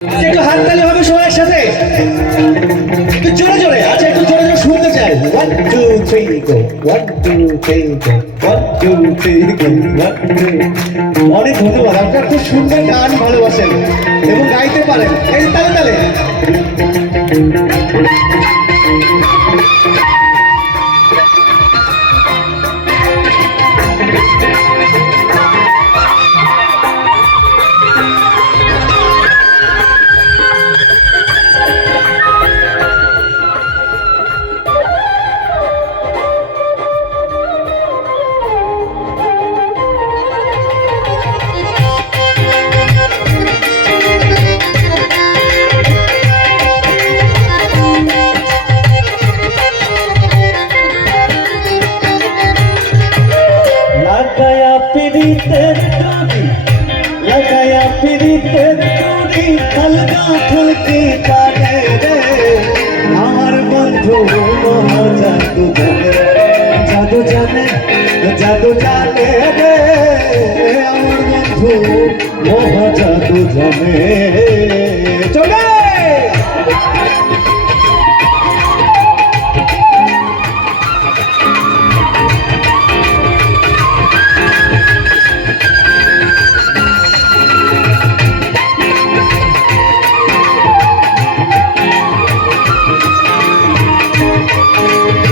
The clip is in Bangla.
একটু হাততালি হবে সবার সাথে, একটু জোরে জোরে। আচ্ছা একটু জোরে জোরে শুনতে চাই। 1 2 3 গো, 1 2 3 গো, 1 2 3 গো, 1 2। অনেক ধন্যবাদ, আপনারা খুব সুন্দর গান ভালোবাসেন এবং গাইতে পারেন। এই তালে তালে লাগায়া পিরিতের ডুরি, লাগায়া পিরিতের ডুরি, হালকা ফুলকি টানে রে আমার বন্ধু জাদু জানে, জাদু জানে, জাদু জানে রে আমার বন্ধু জাদু জানে।